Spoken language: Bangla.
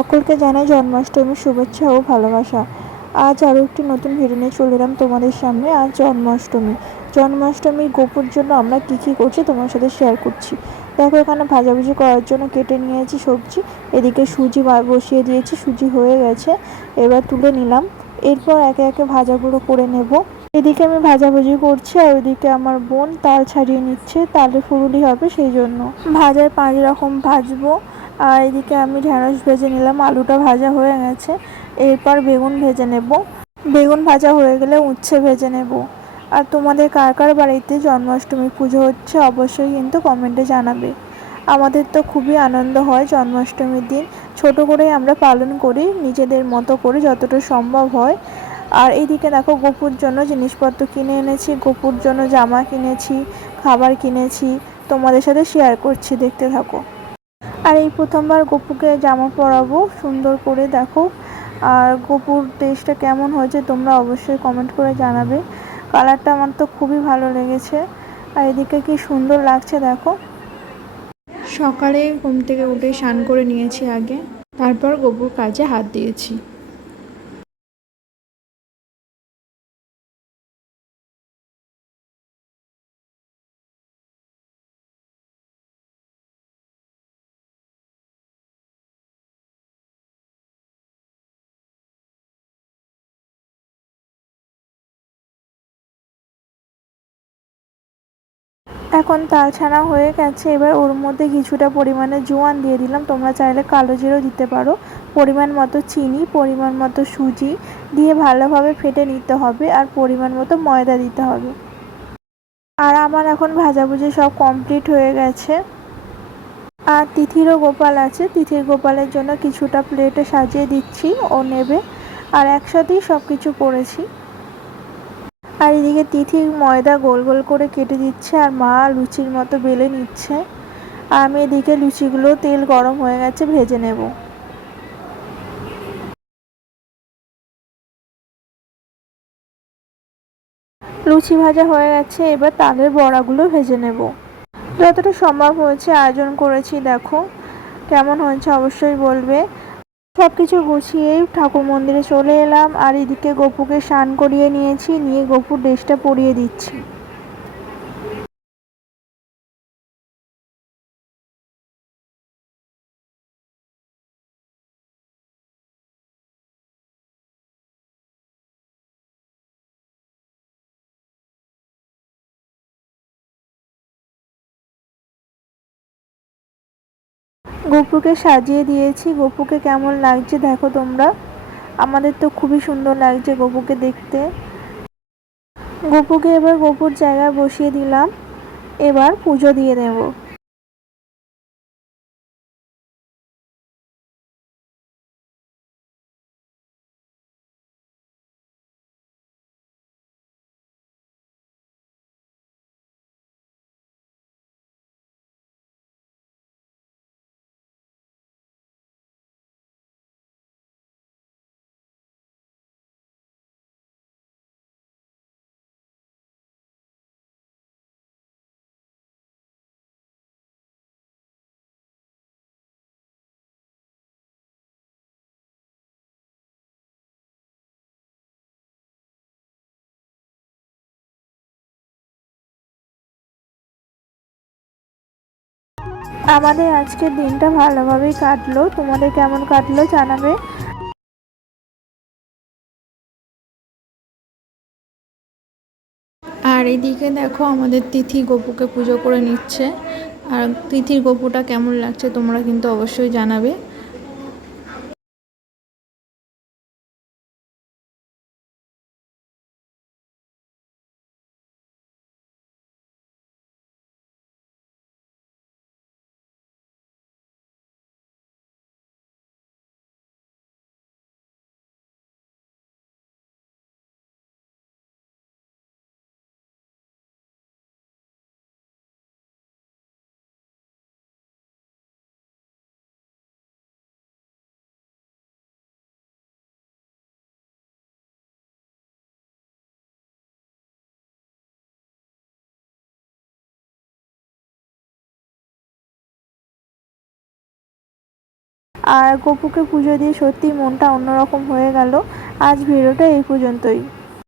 সকলকে জানাই জন্মাষ্টমীর শুভেচ্ছা ও ভালোবাসা। আজ আরও একটি নতুন ভিডিও নিয়ে চলে এলাম তোমাদের সামনে। আজ জন্মাষ্টমী গোপুর জন্য আমরা কী কী করছি তোমার সাথে শেয়ার করছি। দেখো, এখানে ভাজাভুজি করার জন্য কেটে নিয়েছি সবজি। এদিকে সুজি বসিয়ে দিয়েছি, সুজি হয়ে গেছে, এবার তুলে নিলাম। এরপর একে একে ভাজাগুলো করে নেব। এদিকে আমি ভাজাভুজি করছি আর ওইদিকে আমার বোন তাল ছাড়িয়ে নিচ্ছে, তালে ফুরুলি হবে সেই জন্য। ভাজার 5 রকম ভাজবো। আর এদিকে আমি ঢেঁড়স ভেজে নিলাম, আলুটা ভাজা হয়ে গেছে। এরপর বেগুন ভেজে নেব। বেগুন ভাজা হয়ে গেলে উচ্ছে ভেজে নেব। আর তোমাদের কার কার বাড়িতে জন্মাষ্টমী পুজো হচ্ছে অবশ্যই কিন্তু কমেন্টে জানাবে। আমাদের তো খুবই আনন্দ হয় জন্মাষ্টমীর দিন। ছোট করেই আমরা পালন করি, নিজেদের মতো করে যতটা সম্ভব হয়। আর এইদিকে দেখো, গপুর জন্য জিনিসপত্র কিনে এনেছি, গপুর জন্য জামা কিনেছি, খাবার কিনেছি, তোমাদের সাথে শেয়ার করছি, দেখতে থাকো। আর এই প্রথমবার গপুকে জামা পরাবো সুন্দর করে, দেখো। আর গপুর ড্রেসটা কেমন হয়েছে তোমরা অবশ্যই কমেন্ট করে জানাবে। কালারটা আমার তো খুবই ভালো লেগেছে। আর এদিকে কি সুন্দর লাগছে দেখো। সকালে ঘুম থেকে উঠে স্নান করে নিয়েছি আগে, তারপর গপুর কাজে হাত দিয়েছি। এখন তাল ছানা হয়ে গেছে, এবার ওর মধ্যে কিছুটা পরিমাণে জোয়ান দিয়ে দিলাম, তোমরা চাইলে কালো জিরেও দিতে পারো। পরিমাণ মতো চিনি, পরিমাণ মতো সুজি দিয়ে ভালোভাবে ফেটে নিতে হবে। আর পরিমাণ মতো ময়দা দিতে হবে। আর আমার এখন ভাজাভুজি সব কমপ্লিট হয়ে গেছে। আর তিথিরও গোপাল আছে, তিথির গোপালের জন্য কিছুটা প্লেটে সাজিয়ে দিচ্ছি, ও নেবে। আর একসাথেই সব কিছু করেছি। আর এদিকে তিথি ময়দা গোল গোল করে কেটে দিচ্ছে, আর মা লুচির মতো বেলে নিচ্ছে। আর আমি এদিকে লুচিগুলো তেল গরম হয়ে গেছে, ভেজে নেব। লুচি ভাজা হয়ে গেছে, এবার তালের বড়াগুলো ভেজে নেব। যতটা সম্ভব হয়েছে আয়োজন করেছি, দেখো কেমন হয়েছে অবশ্যই বলবে। সব কিছু গুছিয়েই ঠাকুর মন্দিরে চলে এলাম। আর এদিকে গপুকে স্নান করিয়ে নিয়েছি, নিয়ে গপুর ড্রেসটা পরিয়ে দিচ্ছি। গপুকে সাজিয়ে দিয়েছি, গপুকে কেমন লাগছে দেখো তোমরা। আমাদের তো খুবই সুন্দর লাগছে গপুকে দেখতে। গপুকে এবার গপুর জায়গায় বসিয়ে দিলাম, এবার পুজো দিয়ে দেব। আমাদের আজকের দিনটা ভালোভাবেই কাটলো, তোমাদের কেমন কাটলো জানাবে। আর এদিকে দেখো, আমাদের তিথি গপুকে পুজো করে নিচ্ছে। আর তিথির গপুটা কেমন লাগছে তোমরা কিন্তু অবশ্যই জানাবে। আর গপুকে পুজো দিয়ে সত্যি মনটা অন্যরকম হয়ে গেল। আজ ভিডিওটা এই পর্যন্তই।